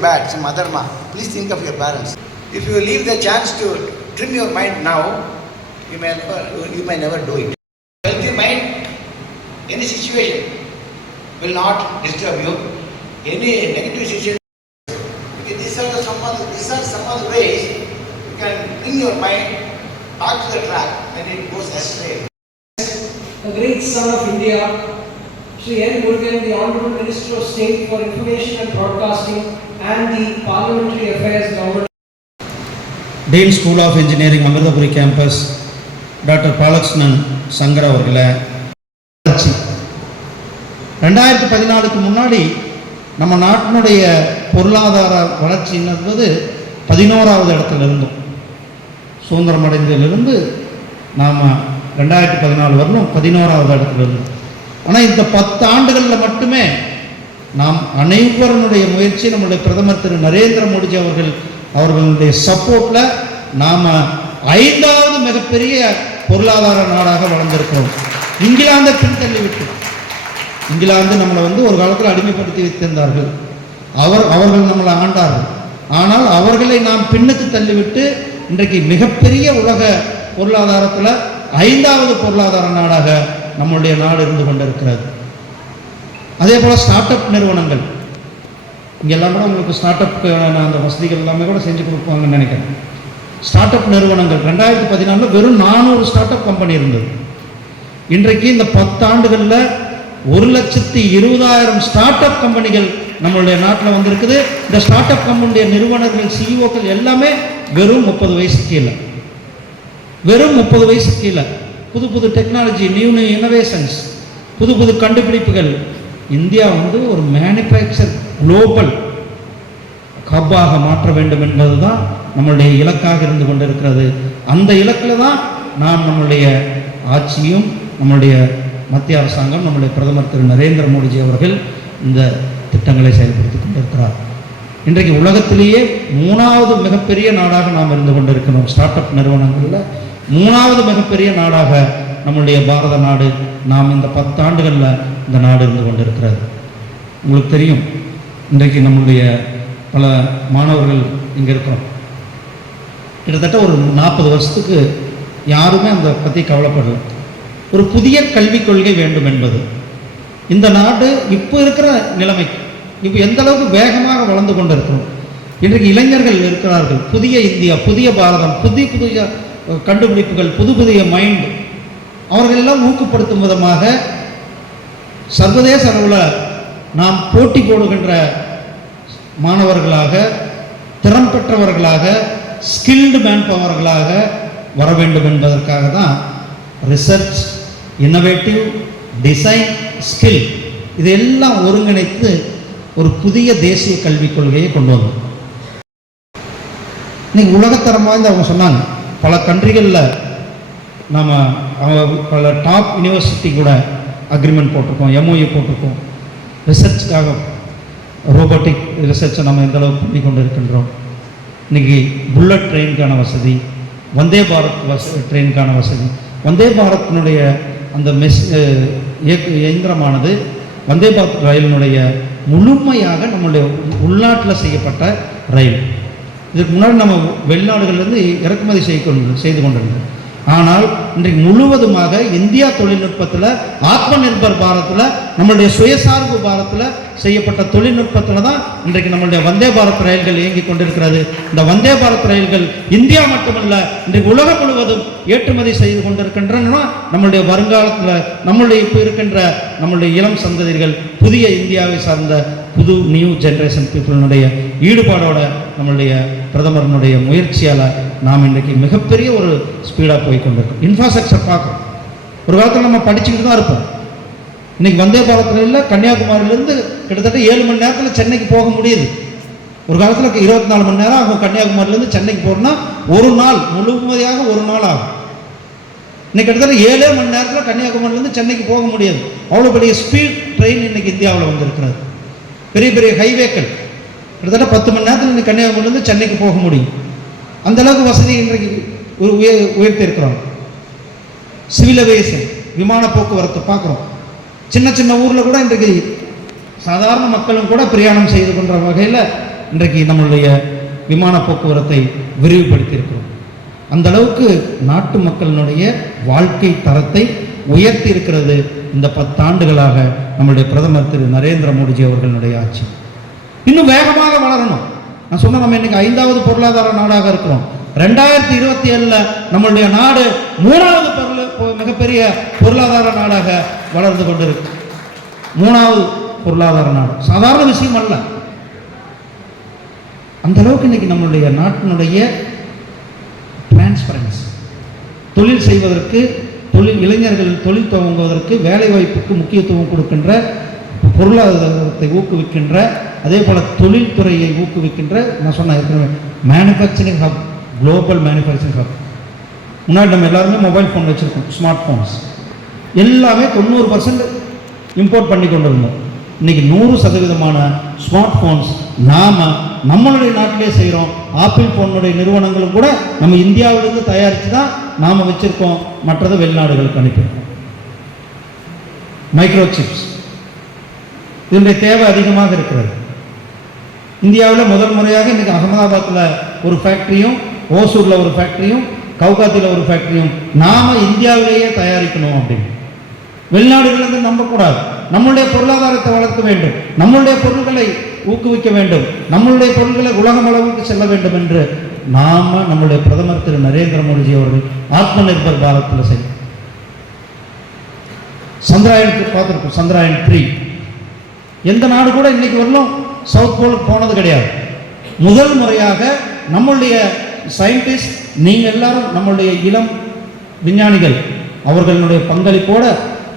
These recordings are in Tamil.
bad, some adharma, please think of your parents. If you leave the chance to trim your mind now, you may never, you may never do it. Healthy mind, any situation will not disturb you. Any negative situation, okay, these are the some of the, these are some the ways you can bring your mind back to the track when it goes astray. a great son of India, Sri N. Murugan, the Honorable Minister of State for Information and Broadcasting and the Parliamentary Affairs Government dean school of engineering Amritapuri campus doctor Balakrishnan Shankar அவர்களை. ரெண்டாயிரத்தி பதினாலுக்கு முன்னாடி நம்ம நாட்டினுடைய பொருளாதார வளர்ச்சி என்பது பதினோராவது இடத்துல இருந்தோம். சுதந்திரம் அடைந்ததிலிருந்து நாம் ரெண்டாயிரத்தி பதினாலு வரலும் பதினோராவது இடத்துல இருந்தோம். ஆனால் இந்த பத்து ஆண்டுகளில் மட்டுமே நாம் அனைவருடைய முயற்சி நம்முடைய பிரதமர் திரு நரேந்திர மோடிஜி அவர்கள் அவர்களுடைய சப்போர்ட்டில் நாம் ஐந்தாவது மிகப்பெரிய பொருளாதார நாடாக வளர்ந்திருக்கிறோம். இங்கிலாந்தை பின்தள்ளிவிட்டு இங்கிலாந்து நம்மளை வந்து ஒரு காலத்தில் அடிமைப்படுத்தி வைத்திருந்தார்கள். அவர் அவர்கள் நம்மளை ஆண்டார்கள். ஆனால் அவர்களை நாம் பின்னுக்கு தள்ளிவிட்டு இன்றைக்கு மிகப்பெரிய உலக பொருளாதாரத்தில் ஐந்தாவது பொருளாதார நாடாக நம்மளுடைய நாடு இருந்து கொண்டிருக்கிறது. அதே போல் ஸ்டார்ட் அப் நிறுவனங்கள். இங்கெல்லாம் கூட உங்களுக்கு ஸ்டார்ட் அப் அந்த வசதிகள் எல்லாமே கூட செஞ்சு கொடுப்பாங்கன்னு நினைக்கிறேன். ஸ்டார்ட் அப் நிறுவனங்கள். ரெண்டாயிரத்தி பதினாலில் வெறும் நானூறு ஸ்டார்ட் அப் கம்பெனி இருந்தது. இன்றைக்கு இந்த பத்தாண்டுகளில் ஒரு லட்சத்தி இருபதாயிரம் ஸ்டார்ட் அப் கம்பெனிகள் நம்மளுடைய நாட்டில் வந்திருக்குது. இந்த ஸ்டார்ட் அப் கம்பெனியுடைய நிறுவனர்கள் சிஇஓக்கள் எல்லாமே வெறும் முப்பது வயசு கீழே. வெறும் முப்பது வயசு கீழே. புது புது டெக்னாலஜி நியூ நியூ இனோவேஷன்ஸ் புது புது கண்டுபிடிப்புகள். இந்தியா வந்து ஒரு மேனுஃபேக்சர் குளோபல் ஹப்பாக மாற்ற வேண்டும் என்பதுதான் நம்மளுடைய இலக்காக இருந்து கொண்டிருக்கிறது. அந்த இலக்கில் தான் நாம் நம்மளுடைய ஆட்சியும் நம்மளுடைய மத்திய அரசாங்கம் நம்முடைய பிரதமர் திரு நரேந்திர மோடிஜி அவர்கள் இந்த திட்டங்களை செயல்படுத்தி கொண்டிருக்கிறார். இன்றைக்கு உலகத்திலேயே மூணாவது மிகப்பெரிய நாடாக நாம் இருந்து கொண்டிருக்கிறோம். ஸ்டார்ட் அப் நிறுவனங்களில் மூணாவது மிகப்பெரிய நாடாக நம்முடைய பாரத நாடு நாம் இந்த பத்தாண்டுகளில் இந்த நாடு இருந்து கொண்டிருக்கிறது. உங்களுக்கு தெரியும் இன்றைக்கு நம்முடைய பல மாணவர்கள் இங்கே இருக்கிறோம். கிட்டத்தட்ட ஒரு நாற்பது வருஷத்துக்கு யாருமே அந்த பற்றி கவலைப்படல. ஒரு புதிய கல்விக் கொள்கை வேண்டும் என்பது. இந்த நாடு இப்போ இருக்கிற நிலைமை இப்போ எந்த அளவுக்கு வேகமாக வளர்ந்து கொண்டிருக்கிறோம். இன்றைக்கு இளைஞர்கள் இருக்கிறார்கள். புதிய இந்தியா புதிய பாரதம் புதிய புதிய கண்டுபிடிப்புகள் புது புதிய மைண்ட் அவர்களெல்லாம் ஊக்கப்படுத்தும் விதமாக சர்வதேச அளவில் நாம் போட்டி போடுகின்ற மாணவர்களாக திறம் பெற்றவர்களாக ஸ்கில்டு மேன் பவர்களாக வர வேண்டும் என்பதற்காக தான் ரிசர்ச் இன்னோவேட்டிவ் டிசைன் ஸ்கில் இதையெல்லாம் ஒருங்கிணைத்து ஒரு புதிய தேசிய கல்விக் கொள்கையை கொண்டு வந்தோம். இன்னைக்கு உலகத்தரம் வாய்ந்து அவங்க சொன்னாங்க. பல கண்ட்ரிகளில் நாம் பல டாப் யூனிவர்சிட்டி கூட அக்ரிமெண்ட் போட்டிருக்கோம் எம்ஓயு போட்டிருக்கோம். ரிசர்ச்சுக்காக ரோபோட்டிக் ரிசர்ச்சை நம்ம எந்த அளவுக்கு பண்ணி கொண்டு இருக்கின்றோம் இன்றைக்கி புல்லட் ட்ரெயினுக்கான வசதி வந்தே பாரத் வச ட்ரெயினுக்கான வசதி. வந்தே பாரத்தினுடைய அந்த மெஸ் இயக்கு இயந்திரமானது வந்தே பாரத் ரயிலினுடைய முழுமையாக நம்மளுடைய உள்நாட்டில் செய்யப்பட்ட ரயில். இதுக்கு முன்னாடி நம்ம வெளிநாடுகள்லேருந்து இறக்குமதி செய்து கொண்டு செய்து கொண்டிருந்தோம். ஆனால் இன்றைக்கு முழுவதுமாக இந்தியா தொழில்நுட்பத்தில் ஆத்ம நிர்பர் பாரத்தில் நம்மளுடைய சுயசார்பு பாரத்தில் செய்யப்பட்ட தொழில்நுட்பத்தில் தான் இன்றைக்கு நம்மளுடைய வந்தே பாரத் ரயில்கள் இயங்கிக் கொண்டிருக்கிறது. இந்த வந்தே பாரத் ரயில்கள் இந்தியா மட்டுமல்ல இன்றைக்கு உலகம் முழுவதும் ஏற்றுமதி செய்து கொண்டிருக்கின்றன. நம்மளுடைய வருங்காலத்தில் நம்மளுடைய இப்போ இருக்கின்ற நம்மளுடைய இளம் சந்ததிகள் புதிய இந்தியாவை சார்ந்த புது நியூ ஜென்ரேஷன் பீப்புளினுடைய ஈடுபாடோட நம்மளுடைய பிரதமரனுடைய முயற்சியால் நாம் இன்றைக்கு மிகப்பெரிய ஒரு ஸ்பீடாக போய் கொண்டிருக்கோம். இன்ஃப்ராஸ்ட்ரக்சர் பார்க்கும் ஒரு காலத்தில் நம்ம படிச்சுக்கிட்டு தான் இருப்போம். இன்னைக்கு வந்தே பாரத் இல்லை கன்னியாகுமரியிலேருந்து கிட்டத்தட்ட ஏழு மணி நேரத்தில் சென்னைக்கு போக முடியுது. ஒரு காலத்தில் இருபத்தி நாலு மணி நேரம் ஆகும். கன்னியாகுமரியிலேருந்து சென்னைக்கு போகிறோம்னா ஒரு நாள் முழுமையாக ஒரு நாள் ஆகும். இன்னைக்கு கிட்டத்தட்ட ஏழே மணி நேரத்தில் கன்னியாகுமரியிலேருந்து சென்னைக்கு போக முடியாது. அவ்வளோ பெரிய ஸ்பீட் ட்ரெயின் இன்னைக்கு இந்தியாவில் வந்திருக்கிறது. பெரிய பெரிய ஹைவேக்கள் கிட்டத்தட்ட பத்து மணி நேரத்தில் இன்னைக்கு சென்னைக்கு போக முடியும். அந்தளவுக்கு வசதி இன்றைக்கு ஒரு உயர் உயர்த்திருக்கிறோம். சிவில் ஏவியேஷன் விமான போக்குவரத்து பார்க்குறோம் சின்ன சின்ன ஊரில் கூட இன்றைக்கு சாதாரண மக்களும் கூட பிரயாணம் செய்து கொண்ட வகையில் இன்றைக்கு நம்மளுடைய விமான போக்குவரத்தை விரிவுபடுத்தியிருக்கிறோம். அந்த அளவுக்கு நாட்டு மக்களினுடைய வாழ்க்கை தரத்தை உயர்த்தி இருக்கிறது இந்த பத்தாண்டுகளாக நம்மளுடைய பிரதமர் திரு நரேந்திர மோடிஜி அவர்களுடைய ஆட்சி. இன்னும் வேகமாக வளரணும். நான் சொன்ன நம்ம இன்னைக்கு ஐந்தாவது பொருளாதார நாடாக இருக்கிறோம். ரெண்டாயிரத்தி இருபத்தி ஏழுல நம்மளுடைய நாடு மூணாவது பொருள் மிகப்பெரிய பொருளாதார நாடாக வளர்ந்து கொண்டிருக்கு. மூணாவது பொருளாதார நாடு. சாதாரண விஷயம் அல்ல. அந்த அளவுக்கு இன்னைக்கு நம்மளுடைய நாட்டினுடைய டிரான்ஸ்பரன்ஸ் தொழில் செய்வதற்கு தொழில் இளைஞர்கள் தொழில் துவங்குவதற்கு வேலை வாய்ப்புக்கு முக்கியத்துவம் கொடுக்கின்ற பொருளாதாரத்தை ஊக்குவிக்கின்ற அதே போல் தொழில்துறையை ஊக்குவிக்கின்ற நான் சொன்னேன் ஏற்கனவே manufacturing hub global manufacturing hub முன்னாடி நம்ம எல்லாருமே மொபைல் ஃபோன் வச்சுருக்கோம் ஸ்மார்ட் ஃபோன்ஸ் எல்லாமே தொண்ணூறு பர்சன்ட் இம்போர்ட் பண்ணி கொண்டு இருந்தோம் இன்னைக்கு நூறு சதவீதமான ஸ்மார்ட் ஃபோன்ஸ் நாம் நம்மளுடைய நாட்டிலே செய்கிறோம் ஆப்பிள் ஃபோனுடைய நிறுவனங்களும் கூட நம்ம இந்தியாவிலிருந்து தயாரித்து தான் நாம் வச்சுருக்கோம். மற்றது வெளிநாடுகளுக்கு அனுப்பியிருக்கோம் மைக்ரோ சிப்ஸ் இதனுடைய தேவை அதிகமாக இருக்கிறது. இந்தியாவில் முதல் முறையாக இன்றைக்கு அகமதாபாத்தில் ஒரு ஃபேக்ட்ரியும் ஓசூரில் ஒரு ஃபேக்ட்ரியும் கவுகாத்தியில் ஒரு ஃபேக்ட்ரியும் நாம இந்தியாவிலேயே தயாரிக்கணும் அப்படின்னு. வெளிநாடுகளிலிருந்து நம்பக்கூடாது. நம்மளுடைய பொருளாதாரத்தை வளர்க்க வேண்டும். நம்மளுடைய பொருட்களை ஊக்குவிக்க வேண்டும். நம்மளுடைய பொருட்களை உலகம் அளவுக்கு செல்ல வேண்டும் என்று நாம நம்முடைய பிரதமர் திரு நரேந்திர மோடிஜி அவர்கள் ஆத்ம நிர்பர் பாரத்தில் செய்யும் சந்திராயனுக்கு பார்த்துருக்கோம் சந்திராயன் த்ரீ. எந்த நாடு கூட இன்னைக்கு வரலும் சவுத் போலுக்கு போனது கிடையாது. முதல் முறையாக நம்மளுடைய சயின்டிஸ்ட் நீங்கள் எல்லாரும் நம்மளுடைய இளம் விஞ்ஞானிகள் அவர்களுடைய பங்களிப்போட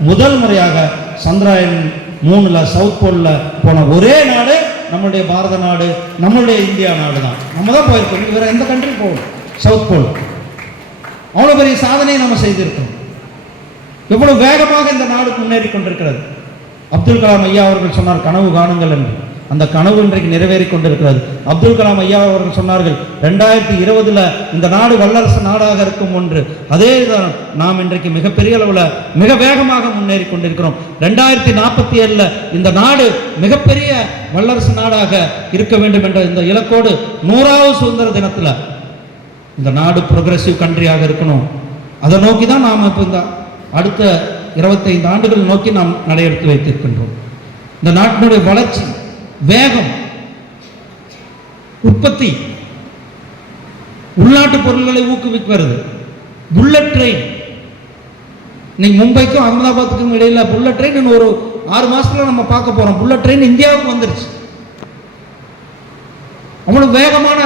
முதல் முறையாக சந்திராயன் மூணுல சவுத் போலில் போன ஒரே நாடு நம்மளுடைய பாரத நாடு நம்மளுடைய இந்தியா நாடு தான் நம்ம தான் போயிருக்கோம். வேற எந்த கண்ட்ரி போகணும்? சவுத் போல் அவ்வளோ பெரிய சாதனையை நம்ம செய்திருக்கோம். எவ்வளவு வேகமாக இந்த நாடு முன்னேறி கொண்டிருக்கிறது. அப்துல் கலாம் ஐயா அவர்கள் சொன்னார் கனவு காணுங்கள் என்று. அந்த கனவு இன்றைக்கு நிறைவேறி கொண்டிருக்கிறது. அப்துல் கலாம் ஐயா அவர்கள் சொன்னார்கள் ரெண்டாயிரத்தி இருபதுல இந்த நாடு வல்லரசு நாடாக இருக்கும் ஒன்று. அதே தான் நாம் இன்றைக்கு மிகப்பெரிய அளவில் மிக வேகமாக முன்னேறி கொண்டிருக்கிறோம். ரெண்டாயிரத்தி நாற்பத்தி ஏழில் இந்த நாடு மிகப்பெரிய வல்லரசு நாடாக இருக்க வேண்டும் என்ற இந்த இலக்கோடு நூறாவது சுதந்திர தினத்தில் இந்த நாடு ப்ரோக்ரஸிவ் கண்ட்ரியாக இருக்கணும். அதை நோக்கி தான் நாம் இப்போ இந்த அடுத்த இருபத்தைந்து ஆண்டுகள் நோக்கி நாம் நடையெடுத்து வைத்திருக்கின்றோம். இந்த நாட்டினுடைய வளர்ச்சி வேகம் உற்பத்தி உள்நாட்டு பொருள்களை ஊக்குவிக்கிறது புல்லட் ட்ரெயின் இன்னைக்கு மும்பைக்கும் அகமதாபாத்துக்கும் இடையில புல்லட் ட்ரெயின் ஒரு ஆறு மாசத்துல நம்ம பார்க்க போறோம். புல்லட் ட்ரெயின் இந்தியாவுக்கு வந்துருச்சு. அவ்வளவு வேகமான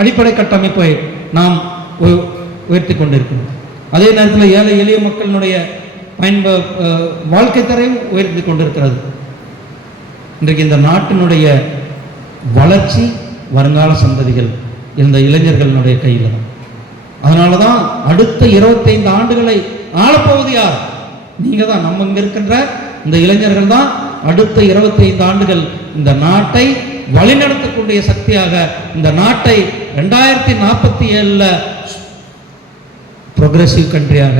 அடிப்படை கட்டமைப்பை நாம் உயர்த்தி கொண்டிருக்கிறோம். அதே நேரத்தில் ஏழை எளிய மக்களினுடைய பயன்ப வாழ்க்கை தரையும் உயர்த்தி கொண்டிருக்கிறது. இன்றைக்கு இந்த நாட்டினுடைய வளர்ச்சி வருங்கால சந்ததிகள் இந்த இளைஞர்களுடைய கையில் தான். அதனால தான் அடுத்த இருபத்தைந்து ஆண்டுகளை ஆளப்போவது யார்? நீங்கள் தான். நம்ம இங்கே இருக்கின்ற இந்த இளைஞர்கள் தான் அடுத்த இருபத்தைந்து ஆண்டுகள் இந்த நாட்டை வழிநடத்தக்கூடிய சக்தியாக இந்த நாட்டை ரெண்டாயிரத்தி நாற்பத்தி ஏழில் ப்ரொக்ரெசிவ் கண்ட்ரியாக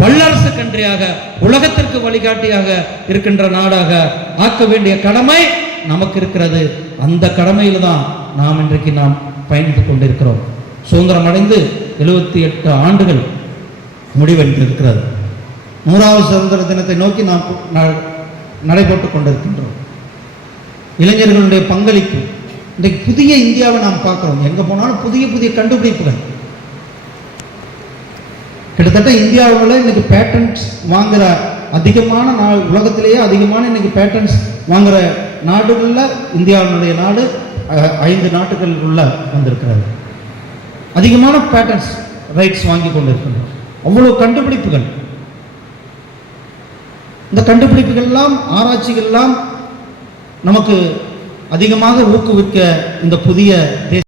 வல்லரசு கண்ட்ரியாக உலகத்திற்கு வழிகாட்டியாக இருக்கின்ற நாடாக ஆக்க வேண்டிய கடமை நமக்கு இருக்கிறது. அந்த கடமையில் தான் நாம் இன்றைக்கு நாம் பயணித்து கொண்டிருக்கிறோம். சுதந்திரம் அடைந்து எழுபத்தி எட்டு ஆண்டுகள் முடிவெடுத்திருக்கிறது. நூறாவது சுதந்திர தினத்தை நோக்கி நாம் நடைபெற்று நடைபெற்றுக் கொண்டிருக்கின்றோம். இளைஞர்களுடைய பங்களிப்பு. இன்றைக்கு புதிய இந்தியாவை நாம் பார்க்குறோம். எங்கே போனாலும் புதிய புதிய கண்டுபிடிப்புகள். கிட்டத்தட்ட இந்தியாவில் இன்னைக்கு பேட்டன்ஸ் வாங்குற அதிகமான நா உலகத்திலேயே அதிகமான இன்னைக்கு பேட்டன்ஸ் வாங்குற நாடுகளில் இந்தியாவினுடைய நாடு ஐந்து நாட்டுகளுக்குள்ள வந்திருக்கிறது. அதிகமான பேட்டன்ஸ் ரைட்ஸ் வாங்கி கொண்டிருக்கின்றோம் அவ்வளோ கண்டுபிடிப்புகள். இந்த கண்டுபிடிப்புகள் எல்லாம் நமக்கு அதிகமாக ஊக்குவிக்க இந்த புதிய தேசிய